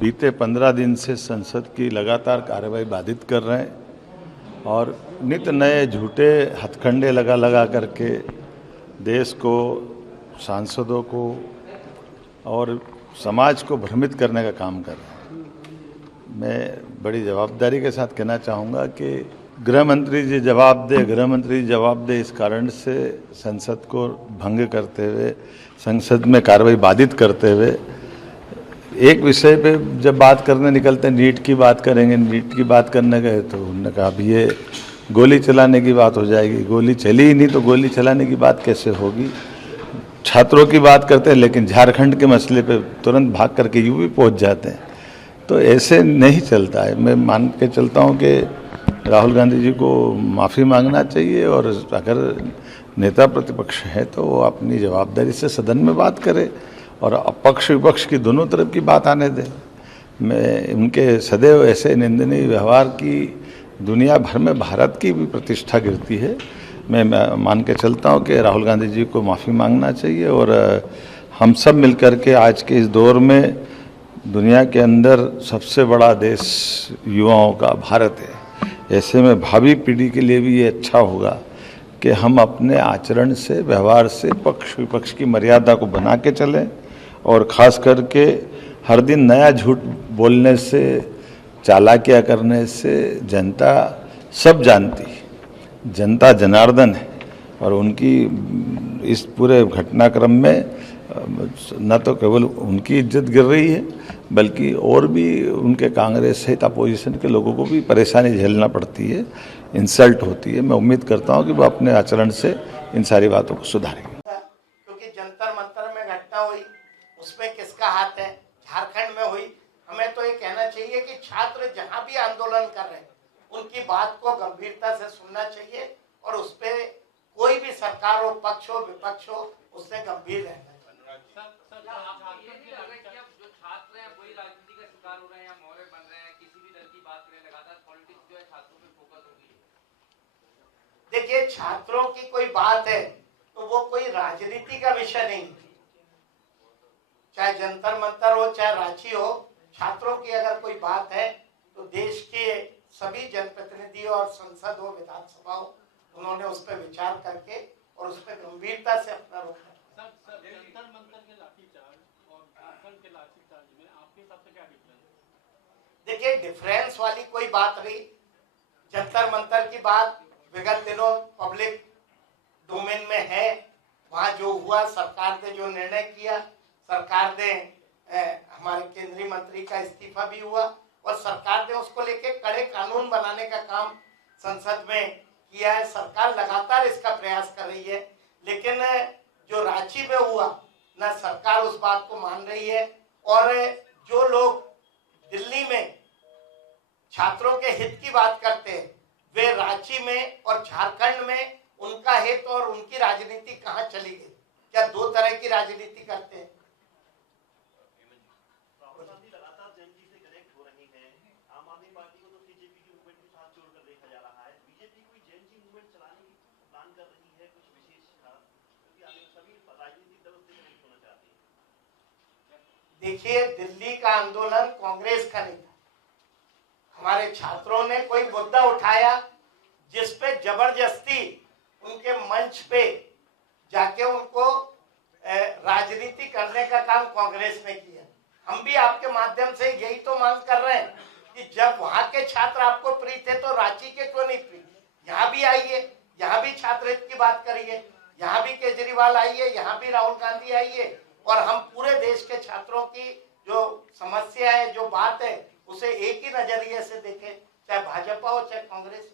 बीते 15 दिन से संसद की लगातार कार्यवाही बाधित कर रहे हैं और नित नए झूठे हथकंडे लगा करके देश को, सांसदों को और समाज को भ्रमित करने का काम कर रहे हैं। मैं बड़ी जवाबदारी के साथ कहना चाहूँगा कि गृह मंत्री जी जवाब दे इस कारण से संसद को भंग करते हुए, संसद में कार्रवाई बाधित करते हुए एक विषय पे जब बात करने निकलते हैं, नीट की बात करेंगे, नीट की बात करने गए तो उन्होंने कहा अभी ये गोली चलाने की बात हो जाएगी। गोली चली ही नहीं तो गोली चलाने की बात कैसे होगी। छात्रों की बात करते हैं लेकिन झारखंड के मसले पे तुरंत भाग करके यूपी पहुंच जाते हैं। तो ऐसे नहीं चलता है। मैं मान के चलता हूँ कि राहुल गांधी जी को माफ़ी मांगना चाहिए और अगर नेता प्रतिपक्ष है तो वो अपनी जवाबदारी से सदन में बात करे और पक्ष विपक्ष की दोनों तरफ की बात आने दें। मैं उनके सदैव ऐसे निंदनीय व्यवहार की दुनिया भर में भारत की भी प्रतिष्ठा गिरती है। मैं मान के चलता हूँ कि राहुल गांधी जी को माफ़ी मांगना चाहिए और हम सब मिलकर के आज के इस दौर में दुनिया के अंदर सबसे बड़ा देश युवाओं का भारत है। ऐसे में भावी पीढ़ी के लिए भी ये अच्छा होगा कि हम अपने आचरण से, व्यवहार से पक्ष विपक्ष की मर्यादा को बना के चलें और ख़ास करके हर दिन नया झूठ बोलने से, चालाकियाँ करने से जनता सब जानती है। जनता जनार्दन है और उनकी इस पूरे घटनाक्रम में न तो केवल उनकी इज्जत गिर रही है बल्कि और भी उनके कांग्रेस सहित अपोजिशन के लोगों को भी परेशानी झेलना पड़ती है, इंसल्ट होती है। मैं उम्मीद करता हूं कि वो अपने आचरण से इन सारी बातों को सुधारेंगे। क्योंकि जंतर मंतर में घटना हुई, उसमें किसका हाथ है? झारखंड में हुई। हमें तो ये कहना चाहिए कि छात्र जहां भी आंदोलन कर रहे हैं उनकी बात को गंभीरता से सुनना चाहिए और उस पर कोई भी सरकार हो, पक्ष हो, विपक्ष हो, उससे गंभीर रहना चाहिए। देखिए, छात्रों की कोई बात है तो वो कोई राजनीति का विषय नहीं, चाहे जंतर मंतर हो चाहे रांची हो। छात्रों की अगर कोई बात है तो देश के सभी जनप्रतिनिधि और संसद हो, विधानसभा हो, उन्होंने उस पर विचार करके और उस पर गंभीरता से अपना रुख रखना। जंतर मंतर के लाठीचार्ज और झारखंड के लाठीचार्ज में आपके हिसाब से क्या डिफरेंस है? देखिए, डिफरेंस वाली कोई बात नहीं। जंतर मंतर की बात विगत दिनों पब्लिक डोमेन में है। वहां जो हुआ, सरकार ने जो निर्णय किया, सरकार ने हमारे केंद्रीय मंत्री का इस्तीफा भी हुआ और सरकार ने उसको लेके कड़े कानून बनाने का काम संसद में किया है। सरकार लगातार इसका प्रयास कर रही है, लेकिन जो रांची में हुआ ना, सरकार उस बात को मान रही है और जो लोग दिल्ली में छात्रों के हित की बात करते हैं वे रांची में और झारखंड में उनका हित और उनकी राजनीति कहां चली गई? क्या दो तरह की राजनीति करते हैं? राहुल गांधी लगातार जैन जी से कनेक्ट हो रहे हैं। आम आदमी पार्टी को तो बीजेपी की मूवमेंट के साथ जोड़कर देखा जा रहा है। बीजेपी कोई जैन जी मूवमेंट चलाने की प्लान कर रही है, कुछ विशेष खास, क्योंकि आगे सभी राजनीतिक दलों से कनेक्ट होना चाहते हैं। देखिए, दिल्ली का आंदोलन कांग्रेस का नहीं था। हमारे छात्रों ने कोई मुद्दा उठाया जिस पे जबरदस्ती उनके मंच पे जाके उनको राजनीति करने का काम कांग्रेस ने किया। हम भी आपके माध्यम से यही तो मांग कर रहे हैं कि जब वहां के छात्र आपको प्रिय थे तो रांची के क्यों नहीं प्रिय? यहाँ भी आइए, यहाँ भी छात्र हित की बात करिए, यहाँ भी केजरीवाल आइए, यहाँ भी राहुल गांधी आइए और हम पूरे देश के छात्रों की जो समस्या है, जो बात है, उसे एक ही नजरिए से देखें, चाहे भाजपा हो चाहे कांग्रेस।